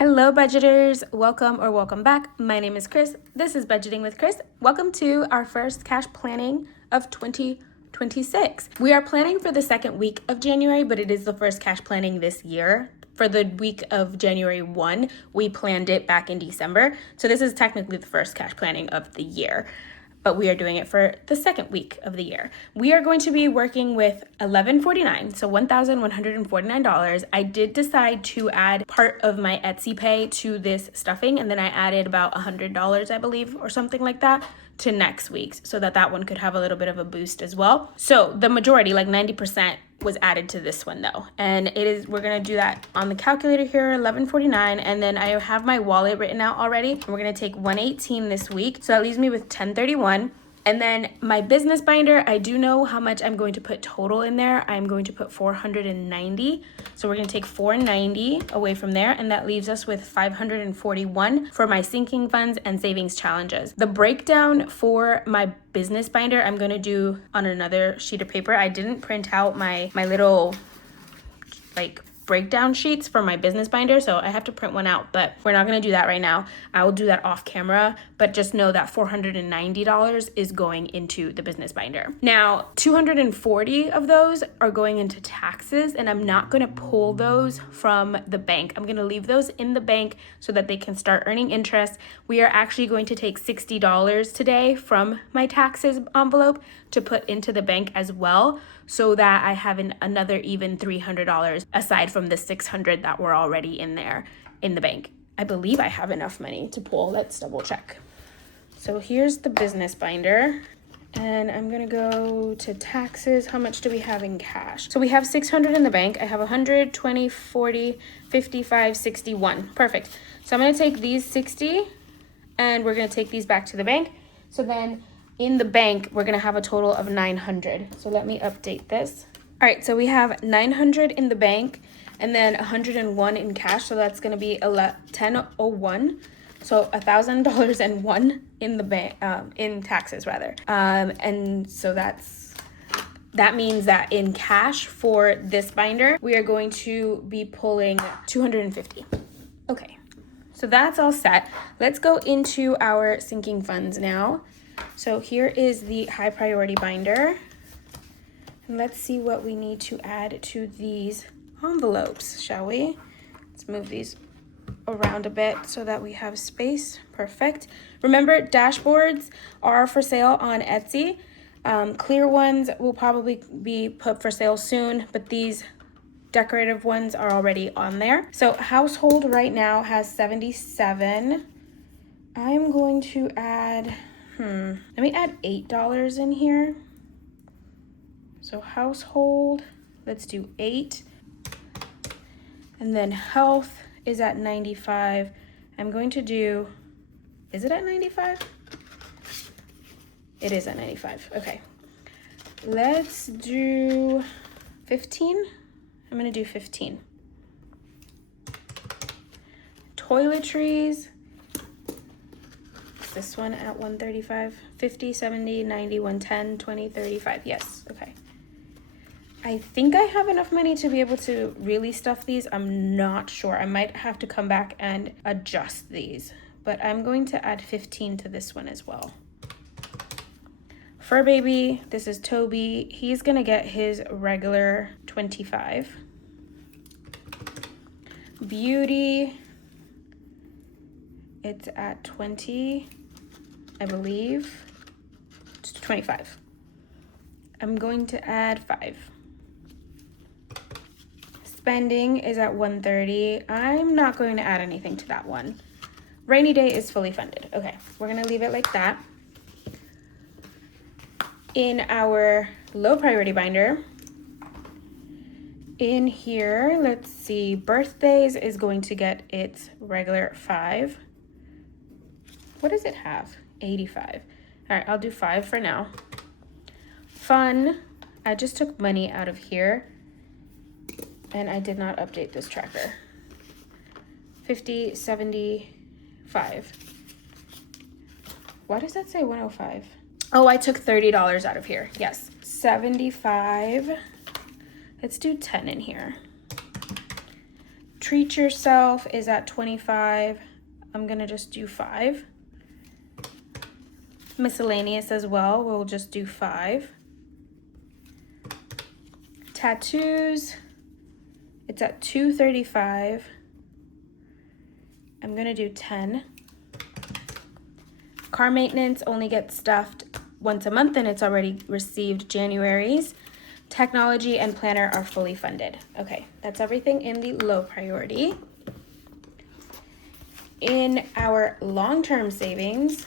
Hello budgeters, welcome back. My name is Cris. This is Budgeting with Cris. Welcome to our first cash planning of 2026. We are planning for the second week of January, but it is the first cash planning this year. For the week of January 1, we planned it back in December. So this is technically the first cash planning of the year, but we are doing it for the second week of the year. We are going to be working with $1,149, so $1,149. I did decide to add part of my Etsy pay to this stuffing, and then I added about $100, I believe, or something like that, to next week's, so that one could have a little bit of a boost as well. So the majority, like 90%, was added to this one though, and we're gonna do that on the calculator here, $1,149, and then I have my wallet written out already, and we're gonna take $118 this week, so that leaves me with $1,031. And then my business binder, I do know how much I'm going to put total in there. I'm going to put $490. So we're going to take $490 away from there, and that leaves us with $541 for my sinking funds and savings challenges. The breakdown for my business binder, I'm going to do on another sheet of paper. I didn't print out my little breakdown sheets for my business binder, so I have to print one out, but we're not going to do that right now. I will do that off camera, but just know that $490 is going into the business binder. Now, 240 of those are going into taxes, and I'm not going to pull those from the bank. I'm going to leave those in the bank so that they can start earning interest. We are actually going to take $60 today from my taxes envelope to put into the bank as well, so that I have another even $300 aside from the $600 that were already in there in the bank. I believe I have enough money to pull. Let's double check. So here's the business binder, and I'm gonna go to taxes. How much do we have in cash? So we have $600 in the bank. I have 100, 20, 40, 55, 61. Perfect. So I'm gonna take these 60 and we're gonna take these back to the bank. So then in the bank, we're gonna have a total of 900. So let me update this. All right, so we have 900 in the bank and then 101 in cash. So that's gonna be 1001. So $1,000 in the bank, in taxes rather. And so that means that in cash for this binder, we are going to be pulling 250. Okay, so that's all set. Let's go into our sinking funds now. So here is the high priority binder. And let's see what we need to add to these envelopes, shall we? Let's move these around a bit so that we have space. Perfect. Remember, dashboards are for sale on Etsy. Clear ones will probably be put for sale soon, but these decorative ones are already on there. So household right now has 77. I'm going to add, let me add $8 in here. So household, let's do 8. And then health is at 95. I'm going to do, is it at 95? It is at 95, okay. Let's do 15. I'm gonna do 15. Toiletries, this one at 135, 50, 70, 90, 110, 20, 35, yes, okay. I think I have enough money to be able to really stuff these. I'm not sure. I might have to come back and adjust these, but I'm going to add 15 to this one as well. Fur baby, this is Toby. He's gonna get his regular 25. Beauty, it's at 20, I believe. It's 25. I'm going to add 5. Spending is at 130. I'm not going to add anything to that one. Rainy day is fully funded. Okay, we're gonna leave it like that. In our low priority binder, in here, let's see, birthdays is going to get its regular 5. What does it have? 85. All right, I'll do 5 for now. Fun, I just took money out of here and I did not update this tracker. 50, 75. Why does that say 105? Oh, I took $30 out of here. Yes, 75. Let's do 10 in here. Treat yourself is at 25. I'm gonna just do 5. Miscellaneous as well, we'll just do 5. Tattoos, it's at 235. I'm gonna do 10. Car maintenance only gets stuffed once a month and it's already received January's. Technology and planner are fully funded. Okay, that's everything in the low priority. In our long-term savings,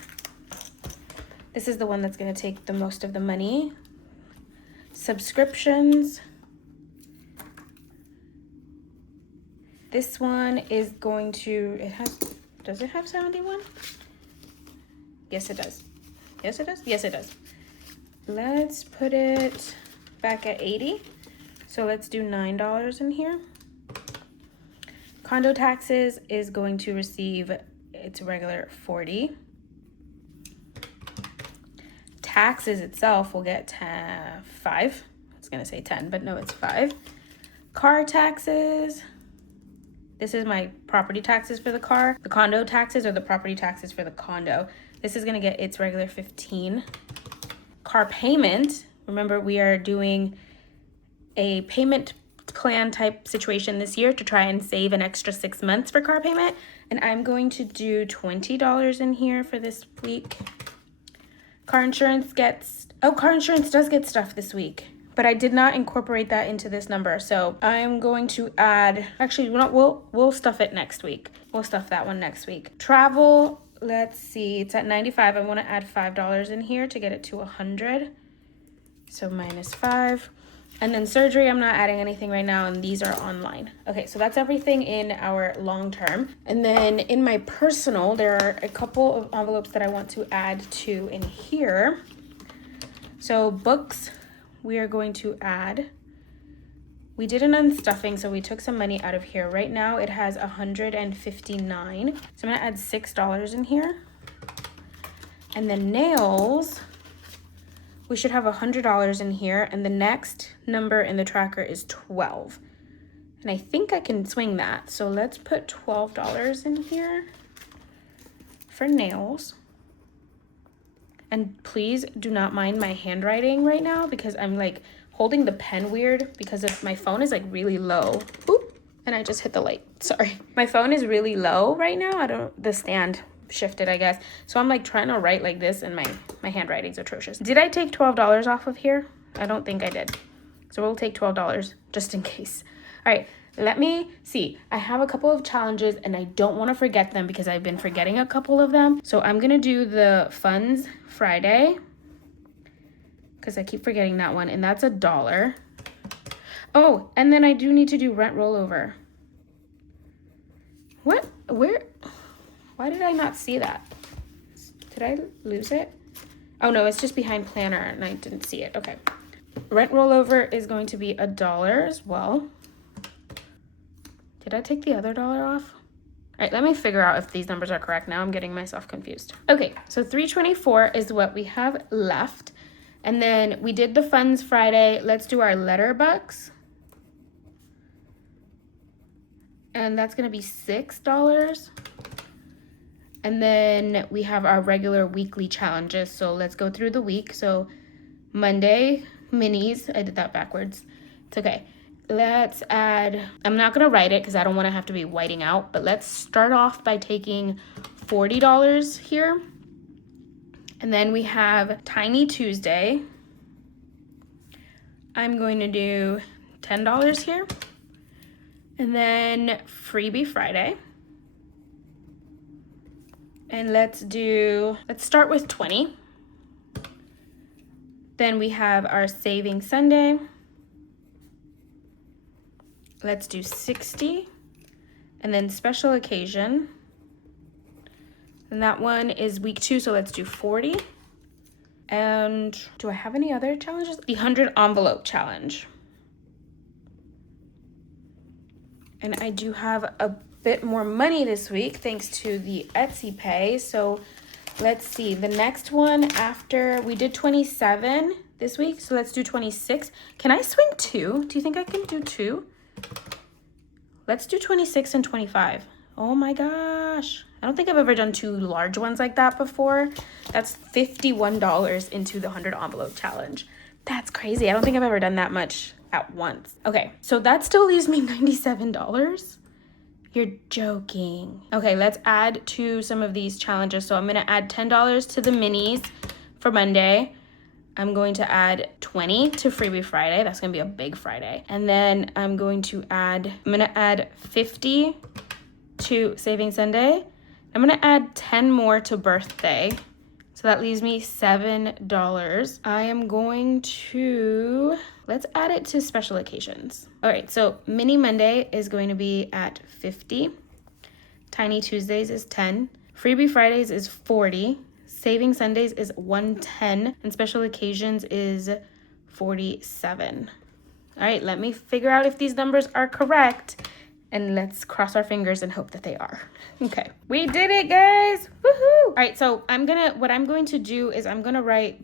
this is the one that's going to take the most of the money. Subscriptions. This one is going to, does it have 71? Yes, it does. Yes, it does. Yes, it does. Let's put it back at 80. So let's do $9 in here. Condo taxes is going to receive its regular 40. Taxes itself will get 5. I was gonna say 10, but no, it's 5. Car taxes. This is my property taxes for the car. The condo taxes are the property taxes for the condo. This is gonna get its regular 15. Car payment. Remember, we are doing a payment plan type situation this year to try and save an extra 6 months for car payment. And I'm going to do $20 in here for this week. Car insurance does get stuff this week, but I did not incorporate that into this number. So I'm going to add, actually, we'll stuff it next week. We'll stuff that one next week. Travel, let's see, it's at 95. I want to add $5 in here to get it to 100. So -5. And then surgery, I'm not adding anything right now, and these are online. Okay, so that's everything in our long term. And then in my personal, there are a couple of envelopes that I want to add to in here. So books, we are going to add. We did an unstuffing, so we took some money out of here. Right now it has 159. So I'm gonna add $6 in here. And then nails, we should have $100 in here, and the next number in the tracker is 12. And I think I can swing that. So let's put $12 in here for nails. And please do not mind my handwriting right now because I'm like holding the pen weird because my phone is like really low. Oop, and I just hit the light, sorry. My phone is really low right now. The stand shifted, I guess. So I'm like trying to write like this and my handwriting's atrocious. Did I take $12 off of here? I don't think I did. So we'll take $12 just in case. All right, let me see. I have a couple of challenges and I don't want to forget them because I've been forgetting a couple of them. So I'm gonna do the funds Friday because I keep forgetting that one, and that's $1. Oh, and then I do need to do rent rollover. What? Where? Why did I not see that? Did I lose it? Oh no, it's just behind planner and I didn't see it. Okay. Rent rollover is going to be $1 as well. Did I take the other $1 off? All right, let me figure out if these numbers are correct. Now I'm getting myself confused. Okay, so $324 is what we have left. And then we did the funds Friday. Let's do our letter bucks. And that's gonna be $6. And then we have our regular weekly challenges. So let's go through the week. So Monday, minis. I did that backwards. It's okay. Let's add, I'm not gonna write it because I don't wanna have to be whiting out, but let's start off by taking $40 here. And then we have Tiny Tuesday. I'm going to do $10 here. And then Freebie Friday. And let's start with 20. Then we have our Saving Sunday. Let's do 60. And then Special Occasion. And that one is week 2, so let's do 40. And do I have any other challenges? The 100 envelope challenge. And I do have a bit more money this week thanks to the Etsy pay. So let's see, the next one after we did 27 this week, so let's do 26. Can I swing 2? Do you think I can do 2? let's do 26 and 25. Oh my gosh. I don't think I've ever done 2 large ones like that before. That's $51 into the 100 envelope challenge. That's crazy. I don't think I've ever done that much at once. Okay, so that still leaves me $97. You're joking. Okay, let's add to some of these challenges. So I'm gonna add $10 to the minis for Monday. I'm going to add 20 to Freebie Friday. That's gonna be a big Friday. And then I'm gonna add 50 to Saving Sunday. I'm gonna add 10 more to birthday. So that leaves me $7. I am going to, let's add it to special occasions. All right, so Mini Monday is going to be at 50. Tiny Tuesdays is 10. Freebie Fridays is 40. Saving Sundays is 110. And special occasions is 47. All right, let me figure out if these numbers are correct. And let's cross our fingers and hope that they are. Okay, we did it, guys. Woohoo! All right, so what I'm going to do is I'm gonna write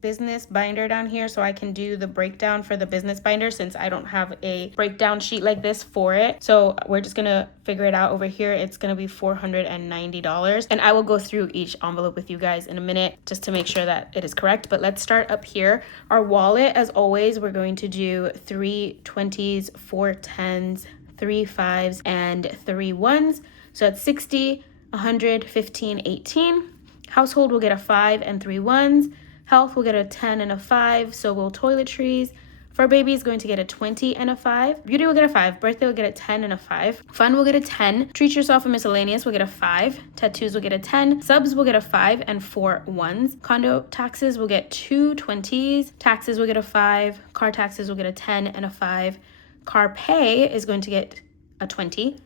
business binder down here so I can do the breakdown for the business binder, since I don't have a breakdown sheet like this for it. So we're just gonna figure it out over here. It's gonna be $490. And I will go through each envelope with you guys in a minute just to make sure that it is correct. But let's start up here. Our wallet, as always, we're going to do 3 20s, 4 10s, 3 5s, and 3 1s. So that's 60, 100, 15, 18. Household will get a 5 and 3 1s. Health will get a 10 and a 5. So will toiletries. Fur baby is going to get a 20 and a 5. Beauty will get a 5. Birthday will get a 10 and a 5. Fun will get a 10. Treat yourself and miscellaneous will get a 5. Tattoos will get a 10. Subs will get a 5 and 4 1s. Condo taxes will get 2 20s. Taxes will get a 5. Car taxes will get a 10 and a 5. Car pay is going to get a 20.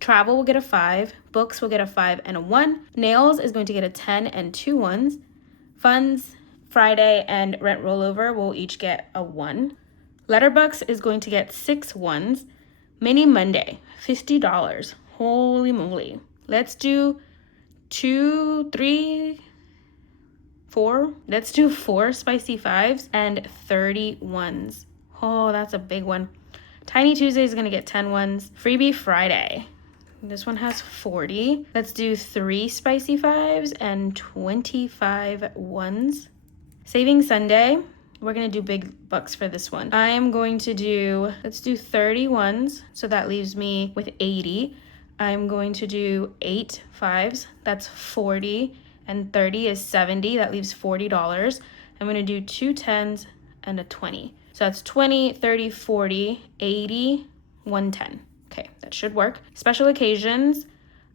Travel will get a 5. Books will get a 5 and a 1. Nails is going to get a 10 and 2 1s. Funds, Friday, and rent rollover will each get a 1. Letterbucks is going to get 6 1s. Mini Monday, $50. Holy moly. Let's do 2, 3, 4. Let's do 4 spicy 5s and 30 1s. Oh, that's a big one. Tiny Tuesday is going to get 10 1s. Freebie Friday. This one has 40. Let's do 3 spicy 5s and 25 1s. Saving Sunday. We're going to do big bucks for this one. I am going to do, let's do 30 1s. So that leaves me with 80. I'm going to do 8 5s. That's 40. And 30 is 70. That leaves $40. I'm going to do 2 10s and a 20. So that's 20, 30, 40, 80, 110. Okay, that should work. Special occasions,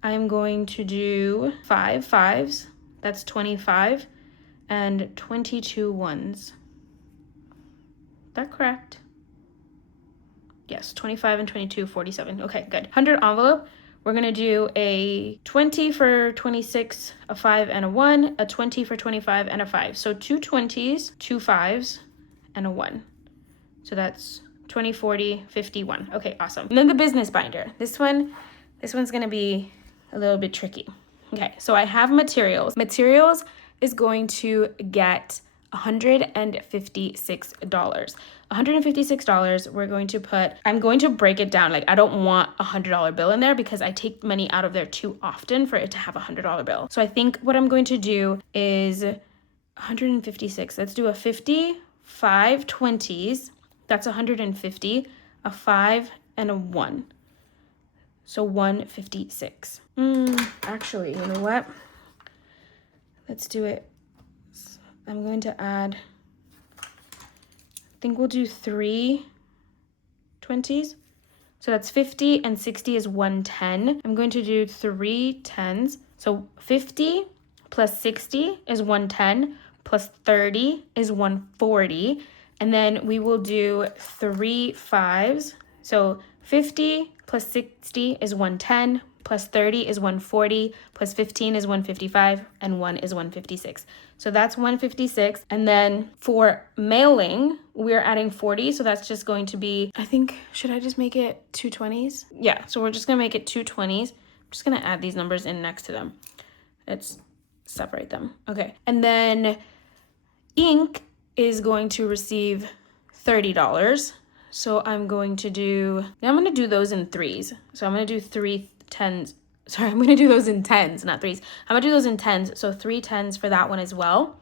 I'm going to do 5 5s. That's 25. And 22 1s. Is that correct? Yes, 25 and 22, 47. Okay, good. 100 envelope. We're going to do a 20 for 26, a 5 and a 1, a 20 for 25 and a 5. So 2 20s, 2 5s, and a 1. So that's 20, 40, 51. Okay, awesome. And then the business binder. This one's going to be a little bit tricky. Okay, so I have materials. Materials is going to get $156. $156, we're going to put, I'm going to break it down. Like, I don't want a $100 bill in there because I take money out of there too often for it to have a $100 bill. So I think what I'm going to do is 156. Let's do a 50, 5 20s. That's 150, a 5, and a 1. So 156. Actually, you know what? Let's do it. I'm going to add, I think we'll do 3 20s. So that's 50 and 60 is 110. I'm going to do 3 10s. So 50 plus 60 is 110, plus 30 is 140. And then we will do 3 5s. So 50 plus 60 is 110, plus 30 is 140, plus 15 is 155, and 1 is 156. So that's 156. And then for mailing, we're adding 40. So that's just going to be, I think, should I just make it 2 20s? Yeah, so we're just going to make it 2 20s. I'm just going to add these numbers in next to them. Let's separate them. Okay. And then ink is going to receive $30. So I'm going to do those in threes. So I'm going to do 3 10s. Sorry, I'm going to do those in 10s, not threes. I'm going to do those in 10s. So 3 10s for that one as well.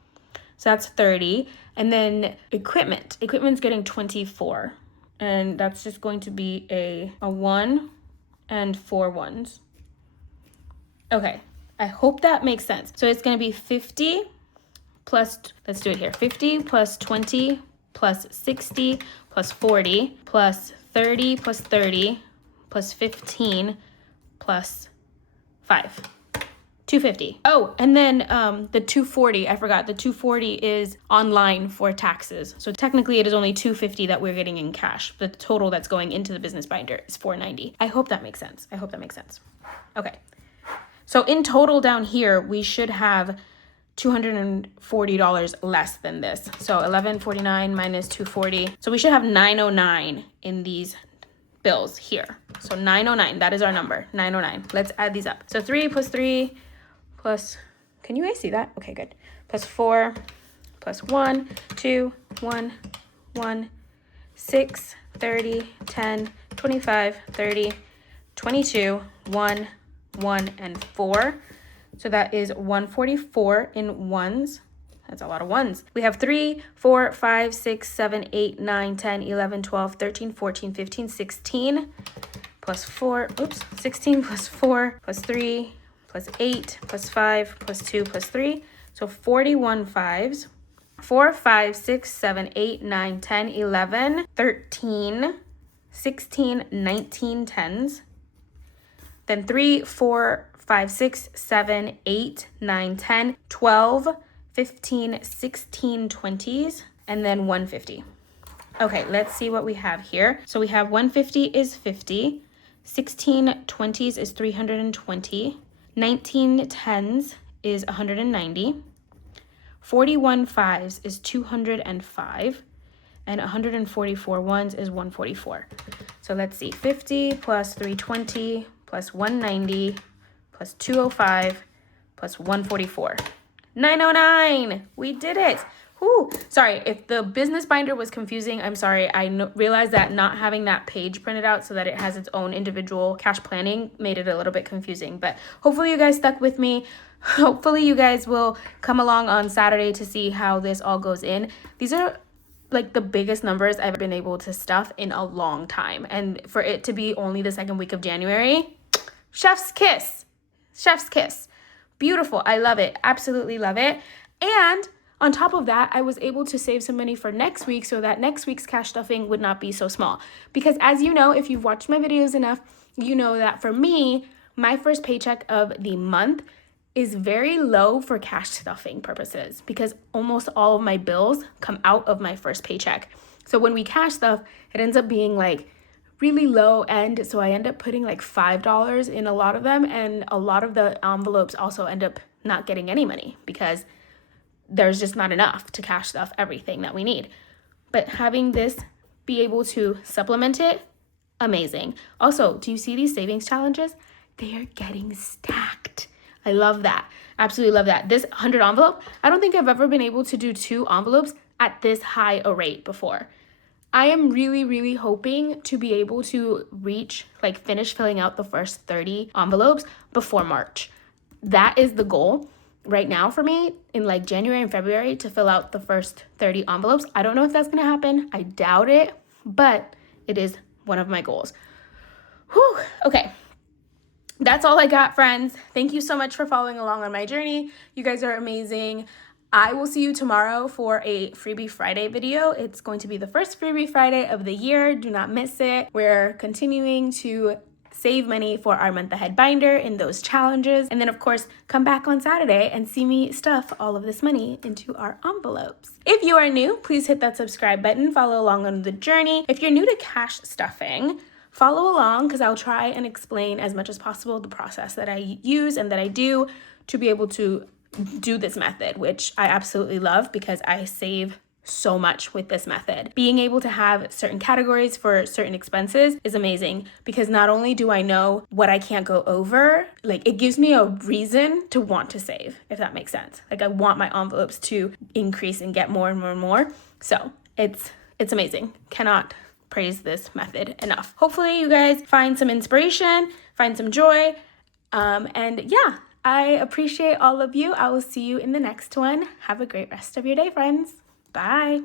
So that's 30. And then equipment's getting 24. And that's just going to be a 1 and 4 ones. Okay, I hope that makes sense. So it's going to be 50 plus, let's do it here, 50 plus 20 plus 60 plus 40 plus 30 plus 30 plus 15 plus 5. 250. Oh, and then the 240, I forgot. The 240 is online for taxes. So technically it is only 250 that we're getting in cash. The total that's going into the business binder is 490. I hope that makes sense. Okay. So in total down here, we should have $240 less than this. So 1149 minus 240. So we should have 909 in these bills here. So 909, that is our number, 909. Let's add these up. So 3 plus 3 plus, can you guys see that? Okay, good. Plus 4 plus 1, 2, 1, 1, 6, 30, 10, 25, 30, 22, 1, 1, and 4. So that is 144 in ones. That's a lot of ones. We have 3, 4, 5, 6, 7, 8, 9, 10, 11, 12, 13, 14, 15, 16, plus 4, 16 plus 4, plus 3, plus 8, plus 5, plus 2, plus 3. So 41 fives. 4, 5, 6, 7, 8, 9, 10, 11, 13, 16, 19 tens. Then 3, 4, 5, 6, 7, 8, 9, 10, 12, 15, 16 20s, and then 150. Okay, let's see what we have here. So we have 150 is 50, 16 20s is 320, 19 10s is 190, 41 fives is 205, and 144 ones is 144. So let's see, 50 plus 320 plus 190 plus 205 plus 144. 909! We did it! Whew. Sorry, if the business binder was confusing, I'm sorry. I realized that not having that page printed out so that it has its own individual cash planning made it a little bit confusing. But hopefully you guys stuck with me. Hopefully you guys will come along on Saturday to see how this all goes in. These are like the biggest numbers I've been able to stuff in a long time. And for it to be only the second week of January, chef's kiss. Chef's kiss. Beautiful. I love it. Absolutely love it. And on top of that, I was able to save some money for next week so that next week's cash stuffing would not be so small. Because as you know, if you've watched my videos enough, you know that for me, my first paycheck of the month is very low for cash stuffing purposes because almost all of my bills come out of my first paycheck. So when we cash stuff, it ends up being like really low end. So I end up putting like $5 in a lot of them. And a lot of the envelopes also end up not getting any money because there's just not enough to cash stuff everything that we need. But having this be able to supplement it, amazing. Also, do you see these savings challenges? They are getting stacked. I love that. Absolutely love that. This 100 envelope, I don't think I've ever been able to do 2 envelopes at this high a rate before. I am really, really hoping to be able to finish filling out the first 30 envelopes before March. That is the goal right now for me in like January and February to fill out the first 30 envelopes. I don't know if that's going to happen. I doubt it, but it is one of my goals. Whew. Okay. That's all I got, friends. Thank you so much for following along on my journey. You guys are amazing. I will see you tomorrow for a Freebie Friday video. It's going to be the first Freebie Friday of the year. Do not miss it. We're continuing to save money for our month ahead binder in those challenges. And then of course, come back on Saturday and see me stuff all of this money into our envelopes. If you are new, please hit that subscribe button, follow along on the journey. If you're new to cash stuffing, follow along because I'll try and explain as much as possible the process that I use and that I do to be able to do this method, which I absolutely love because I save so much with this method. Being able to have certain categories for certain expenses is amazing because not only do I know what I can't go over, like it gives me a reason to want to save, if that makes sense. Like I want my envelopes to increase and get more and more and more. So it's amazing. Cannot praise this method enough. Hopefully you guys find some inspiration, find some joy, and yeah, I appreciate all of you. I will see you in the next one. Have a great rest of your day, friends. Bye.